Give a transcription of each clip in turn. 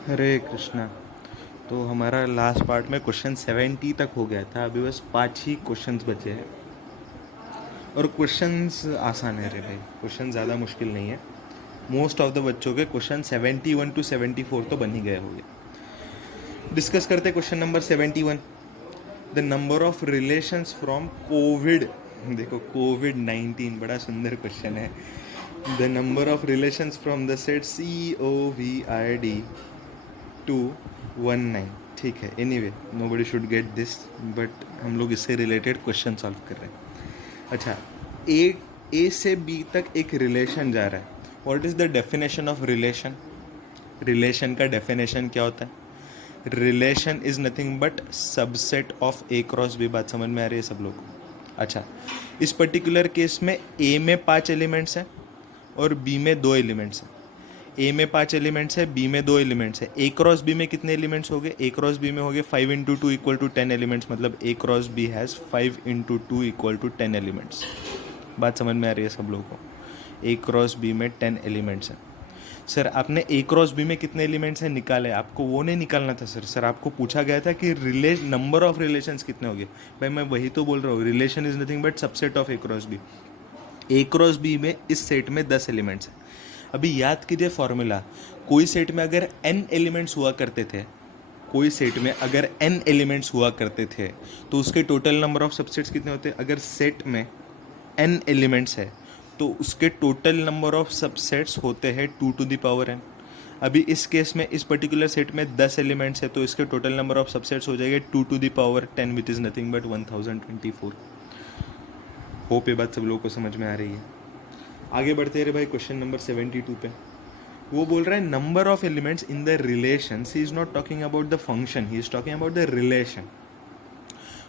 हरे कृष्णा। तो हमारा last part में क्वेश्चन 70 तक हो गया था, अभी बस 5 ही क्वेश्चंस बचे हैं। और क्वेश्चंस आसान है रे भाई, क्वेश्चन ज़्यादा मुश्किल नहीं है। मोस्ट ऑफ द बच्चों के क्वेश्चन 71 टू 74 तो बन ही गए होंगे। डिस्कस करते question number 71। The number of relations from covid, देखो कोविड-19 बड़ा सुंदर क्वेश्चन है। The number of relations from the set COVID to 19। ठीक है, anyway nobody should get this, but हम लोग इससे रिलेटेड क्वेश्चन सॉल्व कर रहे हैं। अच्छा, ए से बी तक एक रिलेशन जा रहा है। What is the definition of relation? Relation का डेफिनेशन क्या होता है? Relation is nothing but subset of A cross B. बात समझ में आ रही है सब लोग को? अच्छा, इस पर्टिकुलर केस में ए में 5 एलिमेंट्स हैं और बी में 2 एलिमेंट्स हैं। ए में 5 एलिमेंट्स है, बी में 2 एलिमेंट्स है। ए क्रॉस बी में कितने एलिमेंट्स हो गए? ए क्रॉस बी में हो गए 5 इंटू 2 इक्वल टू 10 एलिमेंट्स। मतलब A cross B has 5 into 2 equal to 10 elements. बात समझ में आ रही है सब लोगों को? ए क्रॉस बी में 10 एलिमेंट्स हैं। सर आपने ए क्रॉस बी में कितने एलिमेंट्स हैं निकाले, आपको वो नहीं निकालना था सर आपको पूछा गया था कि नंबर ऑफ रिलेशंस कितने हो गए। भाई मैं वही तो बोल रहा हूँ, relation is nothing but subset of A cross B. A cross B में इस सेट में 10 एलिमेंट्स हैं। अभी याद कीजिए फॉर्मूला, कोई सेट में अगर n एलिमेंट्स हुआ करते थे, कोई सेट में अगर n एलिमेंट्स हुआ करते थे तो उसके टोटल नंबर ऑफ सबसेट्स कितने होते हैं? अगर सेट में n एलिमेंट्स है तो उसके टोटल नंबर ऑफ सबसेट्स होते हैं 2 टू द पावर n। अभी इस केस में इस पर्टिकुलर सेट में 10 एलिमेंट्स है तो इसके टोटल नंबर ऑफ सबसेट्स हो जाएंगे 2 to the power 10 which is nothing but 1024। Hope ये बात सब लोगों को समझ में आ रही है। आगे बढ़ते रहे भाई क्वेश्चन नंबर 72 पे। वो बोल रहा है number of elements in the relation. He is not talking about the function, he is talking about the relation.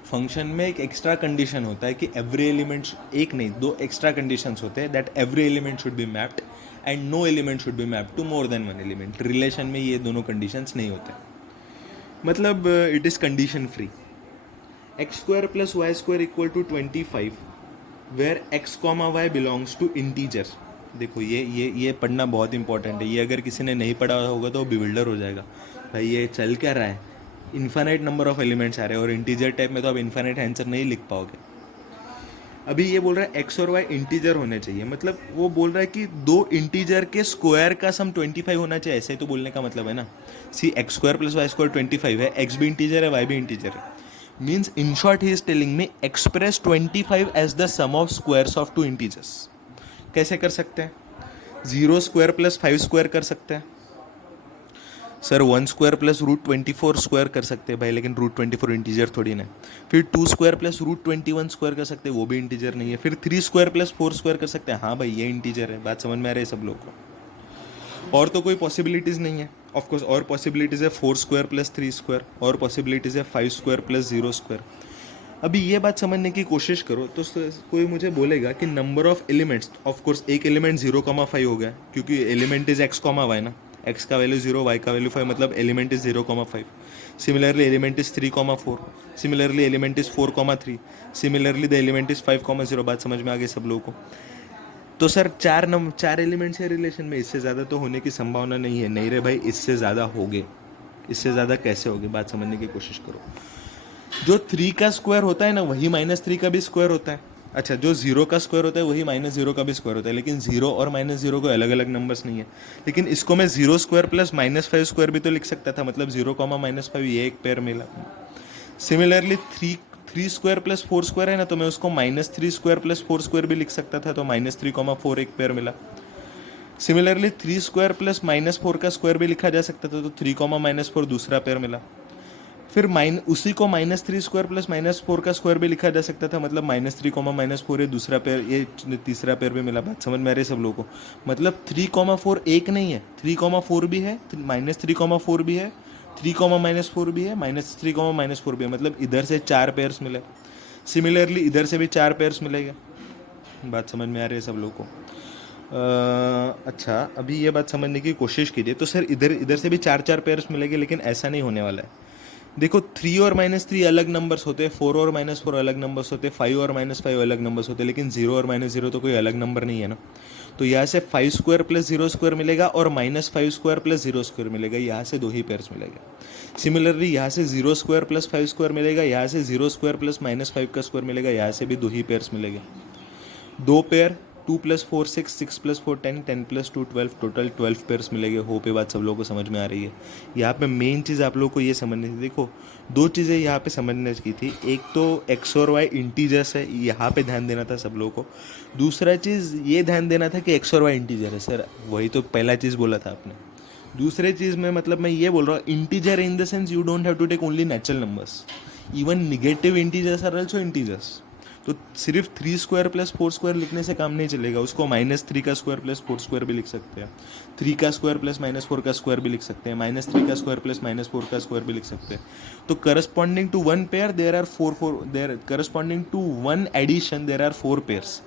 Function में एक एक्स्ट्रा कंडीशन होता है कि एवरी एलिमेंट, एक नहीं 2 एक्स्ट्रा कंडीशंस होते हैं, that every element should be mapped and no element should be mapped to more than 1 element. Relation में ये दोनों कंडीशंस नहीं होते, मतलब it is condition free. X square plus y square equal to 25 where x comma y belongs to integer. देखो ये पढ़ना बहुत इंपॉर्टेंट है। ये अगर किसी ने नहीं पढ़ा होगा तो बिविल्डर हो जाएगा। भाई ये चल क्या रहा है? इन्फाइनाइट नंबर ऑफ एलिमेंट्स आ रहे हैं और इंटीजर टाइप में तो आप इन्फाइनाइट आंसर नहीं लिख पाओगे। अभी ये बोल रहा है एक्स और वाई इंटीजर होने चाहिए, मतलब वो बोल रहा है कि 2 इंटीजर के स्क्वायर का सम 25 होना चाहिए, ऐसे ही तो बोलने का मतलब है ना। See x square plus y square 25 है, एक्स भी इंटीजर है वाई भी इंटीजर है। Means in short he is telling me express 25 as the sum of squares of 2 integers. कैसे कर सकते हैं? 0 स्क्वायर प्लस 5 स्क्वायर कर सकते हैं सर। 1 स्क्वायर प्लस √24 स्क्वायर कर सकते हैं भाई, लेकिन √24 इंटीजर थोड़ी ना है। फिर 2 स्क्वायर प्लस √21 स्क्वायर कर सकते हैं, वो भी इंटीजर नहीं है। फिर 3 स्क्वायर प्लस 4 स्क्वायर कर सकते हैं, हाँ भाई ये इंटीजर है। बात समझ में आ रही है सब लोग को? और तो कोई पॉसिबिलिटीज़ नहीं है। ऑफकोर्स और पॉसिबिलिटीज़ है 4 स्क्वायर प्लस 3 स्क्वायर, और पॉसिबिलिटीज़ है 5 स्क्वायर प्लस 0 स्क्वायर। अभी ये बात समझने की कोशिश करो तो कोई मुझे बोलेगा कि नंबर ऑफ एलिमेंट्स, ऑफकोर्स एक एलिमेंट 0,5 हो गया क्योंकि element is x comma y ना। एक्स का वैल्यू 0, वाई का वैल्यू 5, मतलब element is 0,5। Similarly element is 3,4। Similarly element is 4,3। Similarly the element is 5,0। बात समझ में आ गई सब लोगों को? तो सर 4 एलिमेंट्स है रिलेशन में, इससे ज़्यादा तो होने की संभावना नहीं है। नहीं रे भाई, इससे ज़्यादा होगे। इससे ज़्यादा कैसे होगे? बात समझने की कोशिश करो। जो 3 का स्क्वायर होता है ना वही -3 का भी स्क्वायर होता है। अच्छा, जो 0 का स्क्वायर होता है वही -0 का भी स्क्वायर होता है, लेकिन 0 और -0 को अलग अलग नंबर्स नहीं है। लेकिन इसको मैं 0 स्क्वायर प्लस -5 स्क्वायर भी तो लिख सकता था, मतलब 0, -5 ये एक पेयर मिला। सिमिलरली 3 स्क्वायर प्लस 4 स्क्वायर है ना, तो मैं उसको -3 स्क्वायर प्लस 4 स्क्वायर भी लिख सकता था, तो -3, 4 एक पेयर मिला। सिमिलरली 3 स्क्वायर प्लस -4 का स्क्वायर भी लिखा जा सकता था, तो 3, -4 दूसरा पेयर मिला। फिर उसी को -3 स्क्वायर प्लस -4 का स्क्वायर भी लिखा जा सकता था, मतलब -3, -4 ये दूसरा पेयर, ये तीसरा पेयर भी मिला। बात समझ में आ रही है सब लोगों को? मतलब 3, 4 एक नहीं है, 3, 4 भी है, -3, 4 भी है, 3, -4 भी है, -3, -4 भी है, मतलब इधर से 4 पेयर्स मिले। सिमिलरली इधर से भी 4 पेयर्स मिलेगा। बात समझ में आ रही है सब लोगों को? अच्छा, अभी ये बात समझने की कोशिश कीजिए। तो सर इधर इधर से भी 4 पेयर्स मिलेंगे, लेकिन ऐसा नहीं होने वाला है। देखो 3 और -3 अलग नंबर्स होते हैं, 4 और -4 अलग नंबर्स होते हैं, 5 और -5 अलग नंबर्स होते हैं, लेकिन 0 और -0 तो कोई अलग नंबर नहीं है ना। तो यहाँ से 5 स्क्वायर प्लस 0 स्क्वायर मिलेगा और -5 स्क्वायर प्लस 0 स्क्वायर मिलेगा, यहाँ से 2 ही पेयर्स मिलेगा। सिमिलरली यहाँ से 0 स्क्वायर प्लस 5 स्क्वायर मिलेगा, यहाँ से 0 स्क्वायर प्लस -5 का स्क्वायर मिलेगा, यहाँ से भी 2 ही पेयर्स मिलेंगे। 2 पेयर 2 + 4 6, 6 + 4 10, 10 + 2 12, टोटल 12 पेयर्स मिलेंगे। होप ये बात सब लोगों को समझ में आ रही है। यहाँ पे मेन चीज़ आप लोगों को ये समझनी थी, देखो 2 चीज़ें यहाँ पे समझने की थी। एक तो x और y इंटीजर्स है, यहाँ पे ध्यान देना था सब लोगों को। दूसरा चीज़ ये ध्यान देना था कि x और y इंटीजर है। सर वही तो पहला चीज़ बोला था आपने। दूसरे चीज़ में मतलब मैं ये बोल रहा हूँ, integer in the sense you don't have to take only natural numbers, even negative integers are also integers. तो सिर्फ 3 स्क्वायर प्लस 4 स्क्वायर लिखने से काम नहीं चलेगा, उसको -3 का स्क्वायर प्लस 4 स्क्वायर भी लिख सकते हैं, 3 का स्क्वायर प्लस -4 का स्क्वायर भी लिख सकते हैं, -3 का स्क्वायर प्लस -4 का स्क्वायर भी लिख सकते हैं। तो corresponding to one pair there are 4 there corresponding to one addition there are 4 pairs.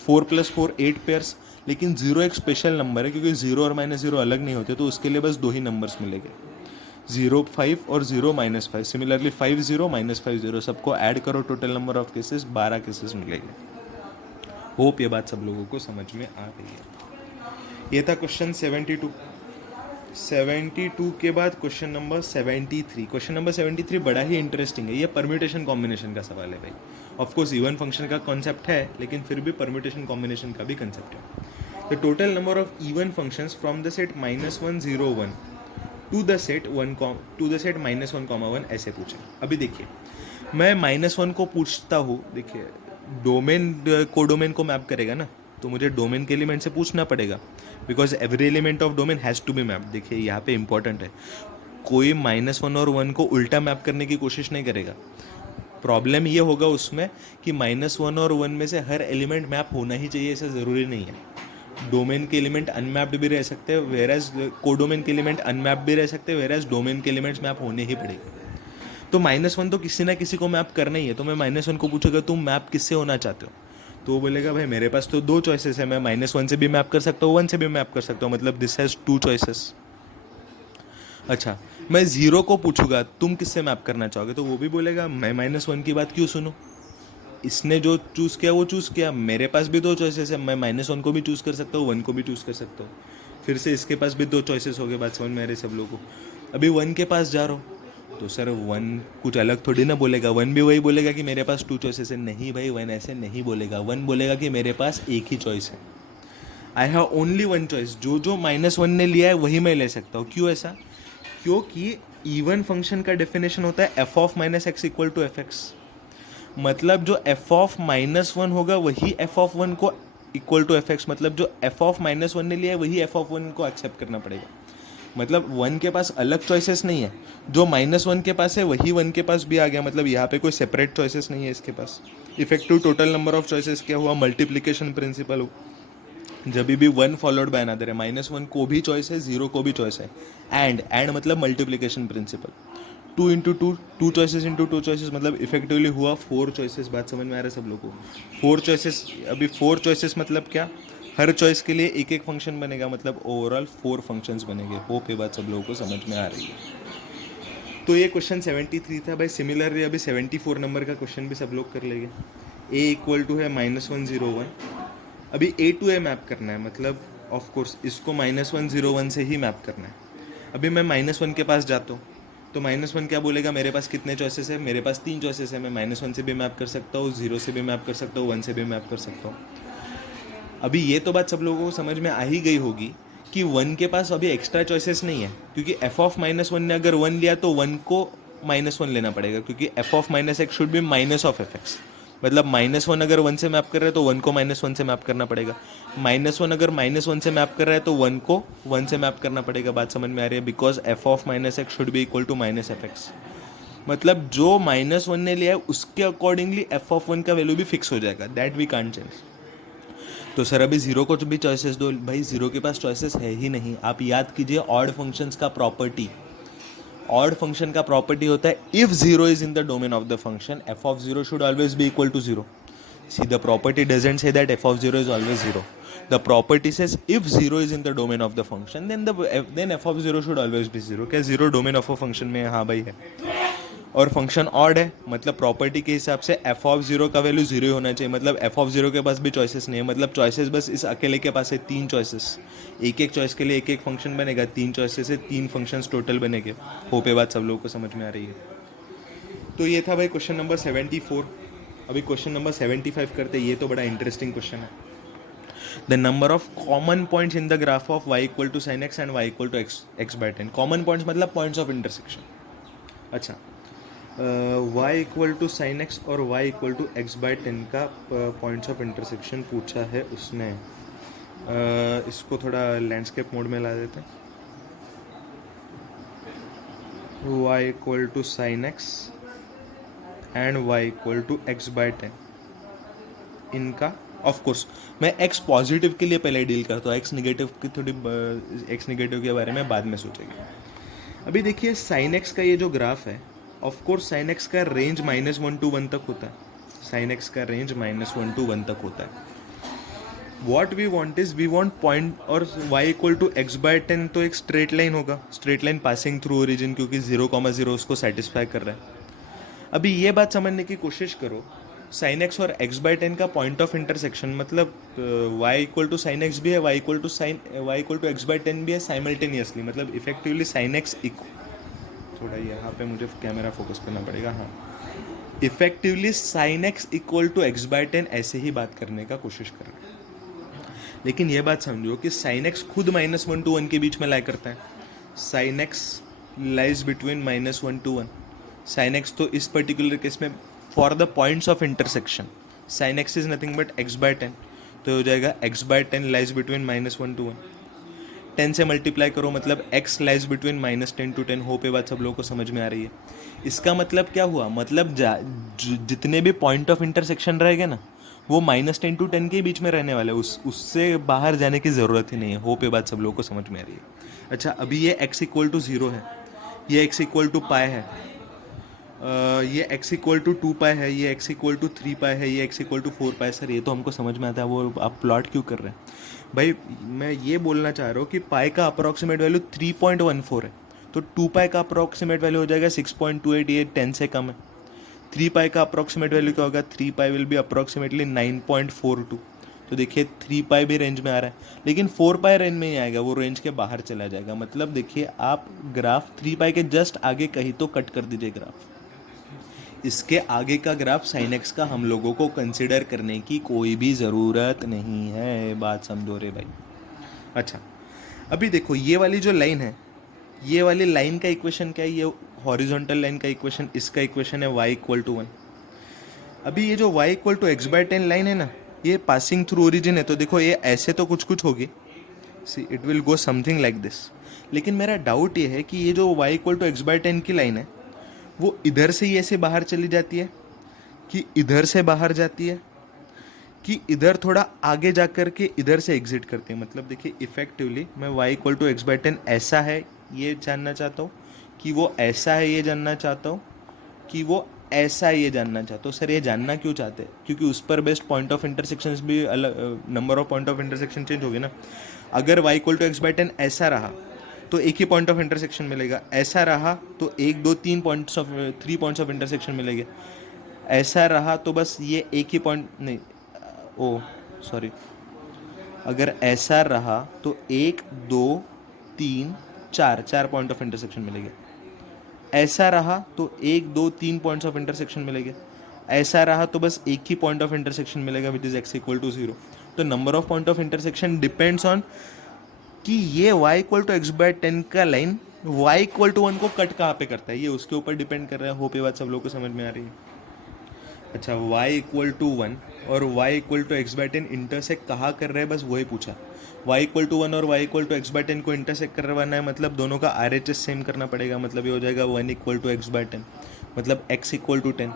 4 + 4 8 pairs. लेकिन 0 एक स्पेशल नंबर है, क्योंकि 0 और -0 अलग नहीं होते, तो उसके लिए बस 2 ही नंबर्स मिलेंगे, 0 5 और 0 -5। सिमिलरली 5 0 -5 0, सबको ऐड करो, total number of cases 12 cases मिलेंगे। होप ये बात सब लोगों को समझ में आ रही है। ये था क्वेश्चन 72। 72 के बाद क्वेश्चन नंबर 73। क्वेश्चन नंबर 73 बड़ा ही इंटरेस्टिंग है। ये परम्यूटेशन कॉम्बिनेशन का सवाल है भाई। ऑफकोर्स इवन फंक्शन का कॉन्सेप्ट है, लेकिन फिर भी परम्यूटेशन कॉम्बिनेशन का भी कंसेप्ट है। The total number of even functions from the set -1 0 1 to the set -1 ऐसे पूछे। अभी देखिए, मैं -1 को पूछता हूँ, देखिए डोमेन कोडोमेन को मैप करेगा ना, तो मुझे डोमेन के एलिमेंट से पूछना पड़ेगा, because every element of domain has to be map. देखिए यहाँ पे इंपॉर्टेंट है, कोई -1 और 1 को उल्टा मैप करने की कोशिश नहीं करेगा। प्रॉब्लम ये होगा उसमें कि -1 और 1 में से हर एलिमेंट मैप होना ही चाहिए, ऐसा ज़रूरी नहीं है। डोमेन के एलिमेंट अनमैप्ड भी रह सकते हैं, वेराज कोडोमेन के एलिमेंट अनमैप्ड भी रह सकते हैं, वेराज डोमेन के एलिमेंट्स मैप होने ही पड़ेंगे। तो -1 तो किसी ना किसी को मैप करना ही है। तो मैं -1 को पूछूंगा तुम मैप किससे होना चाहते हो, तो वो बोलेगा भाई मेरे पास तो 2 चॉइसेस है, मैं -1 से भी मैप कर सकता हूँ, 1 से भी मैप कर सकता हूँ, मतलब दिस हैज़ 2 चॉइसेस। अच्छा, मैं 0 को पूछूंगा तुम किससे मैप करना चाहोगे, तो वो भी बोलेगा मैं -1 की बात क्यों सुनूं, इसने जो चूज़ किया वो चूज़ किया, मेरे पास भी 2 चॉइसेस है, मैं -1 को भी चूज़ कर सकता हूँ, 1 को भी चूज़ कर सकता हूँ। फिर से इसके पास भी 2 चॉइसेस हो गए, बात समझ में आ रही सब लोगों को। अभी 1 के पास जा रहा हूँ, तो सर 1 कुछ अलग थोड़ी ना बोलेगा, 1 भी वही बोलेगा कि मेरे पास 2 चॉइसेस है। नहीं भाई, 1 ऐसे नहीं बोलेगा, 1 बोलेगा कि मेरे पास एक ही चॉइस है, आई हैव ओनली 1 चॉइस। जो जो -1 ने लिया है वही मैं ले सकता हूँ। क्यों ऐसा? क्योंकि इवन फंक्शन का डेफिनेशन होता है f of -x equal to fx। मतलब जो f ऑफ -1 होगा वही f ऑफ 1 को इक्वल टू fx, मतलब जो f ऑफ -1 ने लिया है वही f ऑफ 1 को एक्सेप्ट करना पड़ेगा। मतलब 1 के पास अलग चॉइसेस नहीं है, जो -1 के पास है वही 1 के पास भी आ गया, मतलब यहाँ पे कोई सेपरेट चॉइसेस नहीं है इसके पास। Effective total number of choices क्या हुआ? मल्टीप्लिकेशन प्रिंसिपल हो। जब भी 1 फॉलोड बाय अनदर है, -1 को भी चॉइस है, 0 को भी चॉइस है। एंड मतलब मल्टीप्लिकेशन प्रिंसिपल, 2 × 2, 2 चॉइसेस × 2 चॉइसेस, मतलब इफेक्टिवली हुआ 4 चॉइसेस। बात समझ में आ रहा है सब लोगों को? 4 चॉइसेस। अभी 4 चॉइसेस मतलब क्या? हर चॉइस के लिए एक एक फंक्शन बनेगा, मतलब ओवरऑल 4 फंक्शंस बनेंगे। होप ये बात सब लोगों को समझ में आ रही है। तो ये क्वेश्चन 73 था भाई। सिमिलरली अभी 74 नंबर का क्वेश्चन भी सब लोग कर लेंगे। a इक्वल टू है -1 0 1। अभी a टू a मैप करना है, मतलब ऑफ कोर्स इसको -1 0 1 से ही मैप करना है। अभी मैं -1 के पास जाता हूँ, तो -1 क्या बोलेगा? मेरे पास कितने चॉइसेस है? मेरे पास 3 चॉइसेस है। मैं -1 से भी मैप कर सकता हूँ, 0 से भी मैप कर सकता हूँ, 1 से भी मैप कर सकता हूँ। अभी ये तो बात सब लोगों को समझ में आ ही गई होगी कि 1 के पास अभी एक्स्ट्रा चॉइसेस नहीं है, क्योंकि f ऑफ -1 ने अगर 1 लिया तो 1 को -1 लेना पड़ेगा, क्योंकि f of -x should B minus of fx। मतलब -1 अगर 1 से मैप कर रहा है तो 1 को -1 से मैप करना पड़ेगा। -1 अगर -1 से मैप कर रहा है तो 1 को 1 से मैप करना पड़ेगा। बात समझ में आ रही है? Because f of -x should be equal to -fx। मतलब जो -1 ने लिया है उसके अकॉर्डिंगली f ऑफ 1 का वैल्यू भी फिक्स हो जाएगा, दैट वी कांट चेंज। तो सर अभी 0 को भी चॉइसेस दो। भाई 0 के पास चॉइसेस है ही नहीं। आप याद कीजिए ऑड फंक्शंस का प्रॉपर्टी। ऑड फंक्शन का प्रॉपर्टी होता है if 0 is in the domain of the function f of 0 should always be equal to 0। See the property doesn't say that f of 0 is always 0। The property says if 0 is in the domain of the function then f of 0 should always be 0। क्या 0 domain of a function में? हाँ भाई है। और function odd है, मतलब property के हिसाब से एफ ऑफ जीरो का वैल्यू जीरो ही होना चाहिए, मतलब एफ ऑफ जीरो के पास भी चॉइसेस नहीं है, मतलब चॉइसेस बस इस अकेले के पास है तीन चॉइसेस, एक एक चॉइस के लिए एक एक फंक्शन बनेगा, तीन चॉइसेस से तीन फंक्शंस टोटल बनेंगे। होप ये बात सब लोगों को समझ में आ रही है। तो ये था भाई क्वेश्चन नंबर 74। अभी क्वेश्चन नंबर 75 करते हैं, ये तो बड़ा इंटरेस्टिंग क्वेश्चन है। The number of common points in the graph of y equal to sine x and y equal to x by 10। Common points मतलब पॉइंट्स ऑफ इंटरसेक्शन। अच्छा, y equal to sine x और y equal to x by 10 का points of intersection पूछा है उसने। इसको थोड़ा landscape mode में ला देते हैं। y equal to sine x and y equal to x by 10 इनका, ऑफ कोर्स मैं x पॉजिटिव के लिए पहले डील करता हूँ, x नेगेटिव की थोड़ी x नेगेटिव के बारे में बाद में सोचेंगे। अभी देखिए साइन x का ये जो ग्राफ है, ऑफ कोर्स साइन x का रेंज -1 to 1 तक होता है, साइन x का रेंज -1 to 1 तक होता है। What we want is we want point, और y equal to x by 10 तो एक स्ट्रेट लाइन होगा, straight line passing through origin, क्योंकि 0,0 उसको सेटिस्फाई कर रहा है। अभी ये बात समझने की कोशिश करो, साइन एक्स और एक्स बाय 10 का पॉइंट ऑफ इंटरसेक्शन, मतलब y equal to sine x भी है, y equal to x by 10 भी है साइमल्टेनियसली, मतलब इफेक्टिवली साइन एक्स थोड़ा यहाँ पे मुझे कैमरा फोकस करना पड़ेगा, हाँ, effectively sine x equal to x by 10 ऐसे ही बात करने का कोशिश कर रहे हैं। लेकिन ये बात समझो कि साइन एक्स खुद -1 to 1 के बीच में लाई करता है, sine x lies between -1 to 1। Sine x तो इस पर्टिकुलर केस में for the points of intersection sine x is nothing but x by 10, तो हो जाएगा x by 10 lies between -1 to 1। 10 से मल्टीप्लाई करो मतलब x lies between -10 to 10। Hope ये बात सब लोगों को समझ में आ रही है। इसका मतलब क्या हुआ, मतलब जितने भी पॉइंट ऑफ इंटरसेक्शन रहेंगे ना, वो -10 to 10 के बीच में रहने वाले, उससे बाहर जाने की ज़रूरत ही नहीं है। होप ये बात सब लोगों को समझ में आ रही है। अच्छा, अभी ये x इक्वल टू 0 है, ये x इक्वल टू पाई है, ये x इक्वल टू 2 पाई है, ये x इक्वल टू 3 पाई है, ये x equal to 4 pi. Sir ये तो हमको समझ में आता है, वो आप प्लॉट क्यों कर रहे हैं भाई? मैं ये बोलना चाह रहा हूँ कि पाई का अप्रॉक्सीमेट वैल्यू 3.14 है, तो 2 पाई का अप्रॉक्सीमेट वैल्यू हो जाएगा 6.28, ये 10 से कम है। 3 पाई का अप्रॉक्सीमेट वैल्यू क्या होगा, 3 पाई विल बी अप्रॉक्सीमेटली 9.42। तो देखिए 3 पाई भी रेंज में आ रहा है, लेकिन 4 पाई रेंज में नहीं आएगा, वो रेंज के बाहर चला जाएगा। मतलब देखिए आप ग्राफ 3 पाई के जस्ट आगे कहीं तो कट कर दीजिए ग्राफ, इसके आगे का ग्राफ साइन एक्स का हम लोगों को कंसिडर करने की कोई भी ज़रूरत नहीं है। बात समझो रे भाई। अच्छा, अभी देखो ये वाली जो लाइन है, ये वाली लाइन का इक्वेशन क्या है, ये हॉरिजॉन्टल लाइन का इक्वेशन, इसका इक्वेशन है y इक्वल टू 1। अभी ये जो y equal to x by 10 line है ना, ये पासिंग थ्रू ओरिजिन है, तो देखो ये ऐसे तो कुछ कुछ होगी, see it will go something like this. लेकिन मेरा डाउट ये है कि ये जो y equal to x by 10 की लाइन है, वो इधर से ही ऐसे बाहर चली जाती है, कि इधर से बाहर जाती है, कि इधर थोड़ा आगे जा कर के इधर से एग्जिट करती है। मतलब देखिए इफेक्टिवली मैं y equal to x by 10 ऐसा है ये जानना चाहता हूँ, कि वो ऐसा है ये जानना चाहता हूँ, कि वो ऐसा है ये जानना चाहता हूँ। सर ये जानना क्यों चाहते हैं, क्योंकि उस पर बेस्ड पॉइंट ऑफ इंटरसेक्शन भी अलग, number of point of intersection change होगी ना। अगर y equal to x by 10 ऐसा रहा तो एक ही पॉइंट ऑफ इंटरसेक्शन मिलेगा, ऐसा रहा तो 1 2 3 points of 3 points of intersection मिलेंगे, ऐसा रहा तो बस ये एक ही पॉइंट नहीं, ओ सॉरी, अगर ऐसा रहा तो 1 2 3 4 पॉइंट ऑफ इंटरसेक्शन मिलेंगे, ऐसा रहा तो 1 2 3 पॉइंट्स ऑफ इंटरसेक्शन मिलेंगे, ऐसा रहा तो बस एक ही पॉइंट ऑफ इंटरसेक्शन मिलेगा which is x equal to 0। तो number of point of intersection depends on कि ये y equal to x by 10 का लाइन y इक्वल टू 1 को कट कहाँ पे करता है, ये उसके ऊपर डिपेंड कर रहा है। होप ये बात सब लोगों को समझ में आ रही है। अच्छा, y इक्वल टू 1 और y equal to x by 10 intersect कहाँ कर रहे हैं, बस वही पूछा। y इक्वल टू 1 और y equal to x by 10 को इंटरसेक्ट करवाना है, मतलब दोनों का RHS सेम करना पड़ेगा। मतलब ये हो जाएगा 1 इक्वल टू एक्स बाय 10, मतलब x इक्वल टू 10।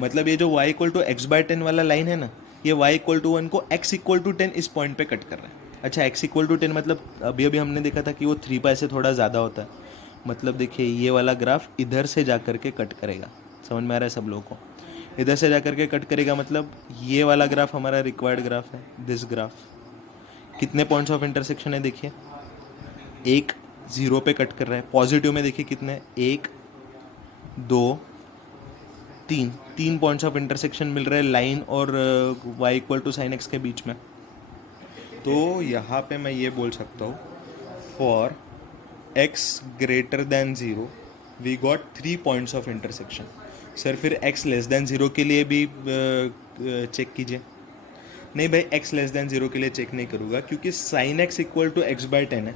मतलब ये जो y equal to x by 10 वाला लाइन है ना, ये y इक्वल टू 1 को x इक्वल टू 10 इस पॉइंट पे कट कर रहा है। अच्छा, x इक्वल टू 10 मतलब अभी अभी हमने देखा था कि वो 3 पाई से थोड़ा ज़्यादा होता है। मतलब देखिए ये वाला ग्राफ इधर से जा कर के कट करेगा, समझ में आ रहा है सब लोगों को? इधर से जा कर के कट करेगा, मतलब ये वाला ग्राफ हमारा रिक्वायर्ड ग्राफ है। दिस ग्राफ कितने पॉइंट्स ऑफ इंटरसेक्शन है, देखिए 1 0 पे कट कर रहा है। पॉजिटिव में देखिए कितने, 1 2 तीन तीन पॉइंट्स ऑफ इंटरसेक्शन मिल रहे हैं लाइन और y equal to sine x के बीच में। तो यहाँ पे मैं ये बोल सकता हूँ for x greater than zero we got 3 points of intersection. Sir फिर एक्स लेस दैन ज़ीरो के लिए भी चेक कीजिए। नहीं भाई, एक्स लेस दैन ज़ीरो के लिए चेक नहीं करूँगा क्योंकि sine x equal to x by 10 है।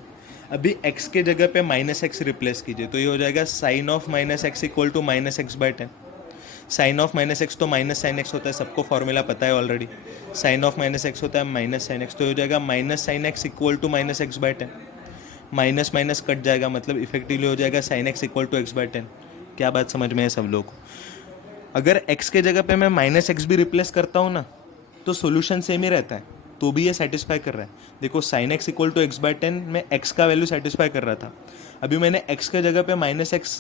अभी एक्स के जगह पे माइनस एक्स रिप्लेस कीजिए तो ये हो जाएगा sine of minus x equal to minus x by 10। Sine of minus x तो माइनस साइन एक्स होता है, सबको फॉर्मूला पता है already. Sine of minus x होता है माइनस साइन एक्स, तो हो जाएगा minus sine x equal to minus x by 10। Minus minus cut जाएगा, मतलब इफेक्टिवली हो जाएगा sine x equal to x by 10। क्या बात समझ में है सब लोग को? अगर एक्स के जगह पे मैं माइनस एक्स भी रिप्लेस करता हूँ ना तो सोल्यूशन सेम ही रहता है, तो भी ये सेटिस्फाई कर रहा है। देखो sine x equal to x by 10 में एक्स का वैल्यू सेटिस्फाई कर रहा था, अभी मैंने एक्स के जगह पे माइनस एक्स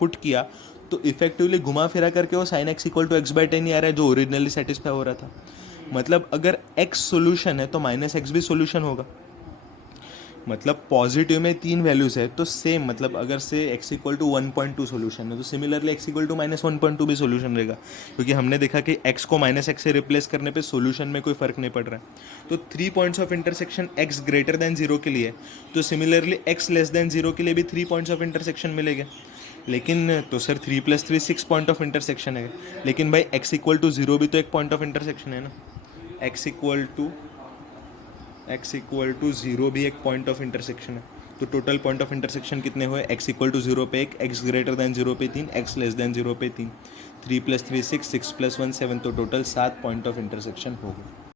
पुट किया तो इफेक्टिवली घुमा फिरा करके वो sine x equal to x by 10 ही आ रहा है जो ओरिजिनली सेटिस्फाई हो रहा था। मतलब अगर एक्स सोल्यूशन है तो माइनस एक्स भी सोल्यूशन होगा। मतलब पॉजिटिव में 3 वैल्यूज़ है तो सेम, मतलब अगर से x इक्वल टू 1.2 सोल्यूशन है तो similarly x equal to minus 1.2 भी सोल्यूशन रहेगा, क्योंकि हमने देखा कि x को माइनस एक्स से रिप्लेस करने पे सोल्यूशन में कोई फ़र्क नहीं पड़ रहा है। तो 3 points of intersection x greater than 0 के लिए, तो सिमिलरली x लेस दैन 0 के लिए भी 3 पॉइंट्स ऑफ इंटरसेक्शन मिलेंगे। लेकिन तो सर 3 + 3 6 पॉइंट ऑफ इंटरसेक्शन है, लेकिन भाई x इक्वल टू 0 भी तो एक पॉइंट ऑफ इंटरसेक्शन है ना। x इक्वल टू 0 भी एक पॉइंट ऑफ इंटरसेक्शन है। तो टोटल पॉइंट ऑफ इंटरसेक्शन कितने हुए? x इक्वल टू 0 पे 1, x ग्रेटर दैन 0 पे 3, x लेस दैन 0 पे 3। 3 + 3 6, 6 + 1 7, तो टोटल 7 पॉइंट ऑफ इंटरसेक्शन हो गए।